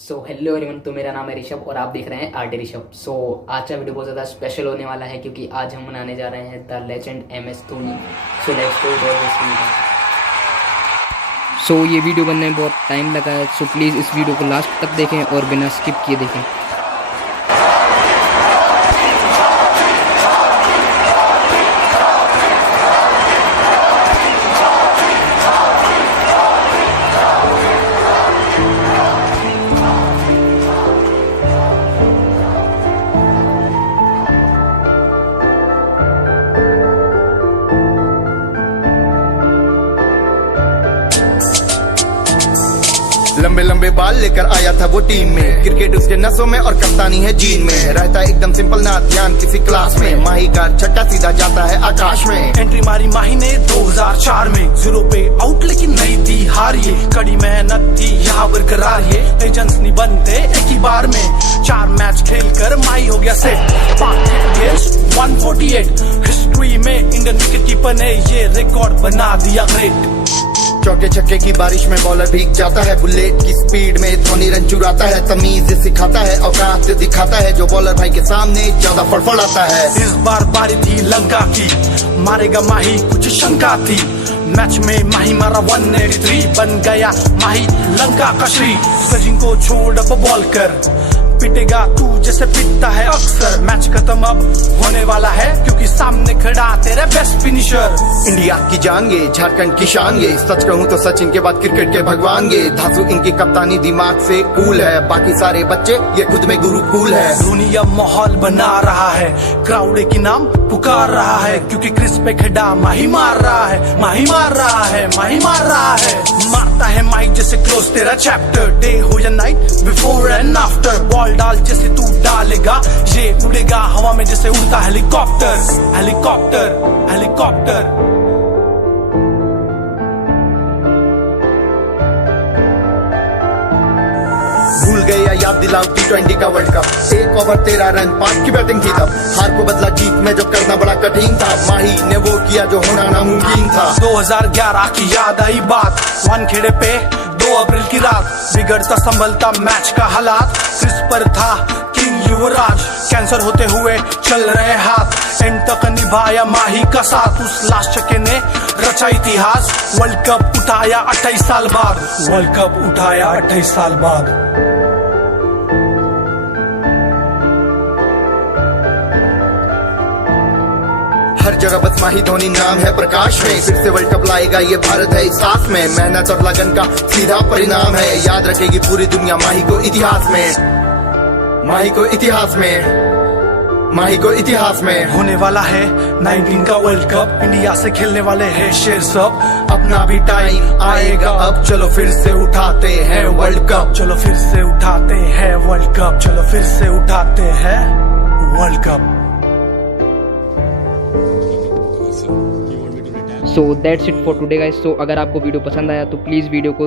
Hello everyone, तो मेरा नाम है ऋषभ और आप देख रहे हैं आर्ट ऋषभ। आज का वीडियो बहुत ज़्यादा स्पेशल होने वाला है क्योंकि आज हम मनाने जा रहे हैं the legend MS Dhoni. Let's go there this video. ये वीडियो बनने में बहुत टाइम लगा है, सो प्लीज़ इस वीडियो को लास्ट तक देखें और बिना स्किप किए देखें। लंबे लंबे बाल लेकर आया था वो टीम में, क्रिकेट उसके नसों में और कप्तानी है जीन में। रहता एकदम सिंपल ना ध्यान किसी क्लास में, माही का छक्का सीधा जाता है आकाश में। एंट्री मारी माही ने 2004 में, 0 पे आउट लेकिन नहीं थी हार ये। कड़ी मेहनत थी यहाँ बरकरार ये, लेजेंड्स नहीं बनते एक ही बार में। 4 मैच खेलकर माही हो गया सेट, 148। हिस्ट्री में इंडियन विकेट कीपर ने ये रिकॉर्ड बना दिया ग्रेट। चौके छक्के की बारिश में बॉलर भीग जाता है, बुलेट की स्पीड में धोनी रन चुराता है। तमीज सिखाता है, औकात दिखाता है, जो बॉलर भाई के सामने ज्यादा फड़फड़ाता है। इस बार बारी थी लंका की, मारेगा माही कुछ शंका थी। मैच में माही मारा 183, बन गया माही लंका का श्री। सचिन को छोड़ अब बॉल कर, पिटेगा तू जैसे पिटता है अक्सर। मैच खत्म अब होने वाला है क्योंकि सामने खड़ा तेरा बेस्ट फिनिशर। इंडिया की जान ये, झारखंड की शान ये, सच कहूँ तो सचिन के बाद क्रिकेट के भगवान ये। धांसू इनकी कप्तानी दिमाग से कूल है, बाकी सारे बच्चे ये खुद में गुरुकुल है। धोनी अब माहौल बना रहा है, क्राउड के नाम पुकार रहा है क्योंकि क्रिस पे खड़ा माही मार रहा है, माही मार रहा है, माही मार रहा है। मारता है माही जैसे क्लोज तेरा चैप्टर, डे हो या night, before and after. Ball डाल जैसे तू डालेगा, ये उड़ेगा हवा में जैसे उड़ता हेलीकॉप्टर, हेलीकॉप्टर, हेलीकॉप्टर। भूल गए या याद दिलाओ T20 का वर्ल्ड कप। 1 ओवर 13 रन 5 की बैटिंग थी तब, हार को बदला जीत में जो करना बड़ा कठिन था। माही ने वो किया जो होना नामुमकिन था। 2011 की याद आई बात, वानखेड़े पे 2 अप्रैल की रात। बिगड़ता संभलता मैच का हालात, क्रिस पर था किंग युवराज। कैंसर होते हुए चल रहे हाथ, एंड तक निभाया माही का साथ। उस लास्ट छक्के ने रचा इतिहास, वर्ल्ड कप उठाया 28 साल बाद, वर्ल्ड कप उठाया 28 साल बाद। हर जगह बस माही धोनी नाम है प्रकाश में। फिर से वर्ल्ड कप लाएगा ये भारत है इस सांस में। मेहनत और लगन का सीधा परिणाम है, याद रखेगी पूरी दुनिया माही को इतिहास में, माही को इतिहास में, माही को इतिहास में। होने वाला है 19 का वर्ल्ड कप, इंडिया से खेलने वाले हैं शेर सब। अपना भी टाइम आएगा अब, चलो फिर से उठाते हैं वर्ल्ड कप, चलो फिर से उठाते हैं वर्ल्ड कप, चलो फिर से उठाते हैं world cup. That's it for today guys. अगर आपको वीडियो पसंद आया तो प्लीज़ वीडियो को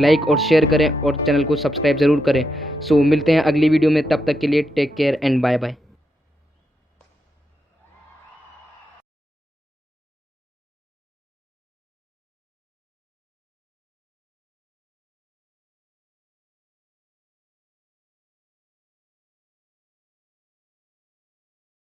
लाइक और शेयर करें और चैनल को सब्सक्राइब ज़रूर करें। मिलते हैं अगली वीडियो में, तब तक के लिए take care and bye bye.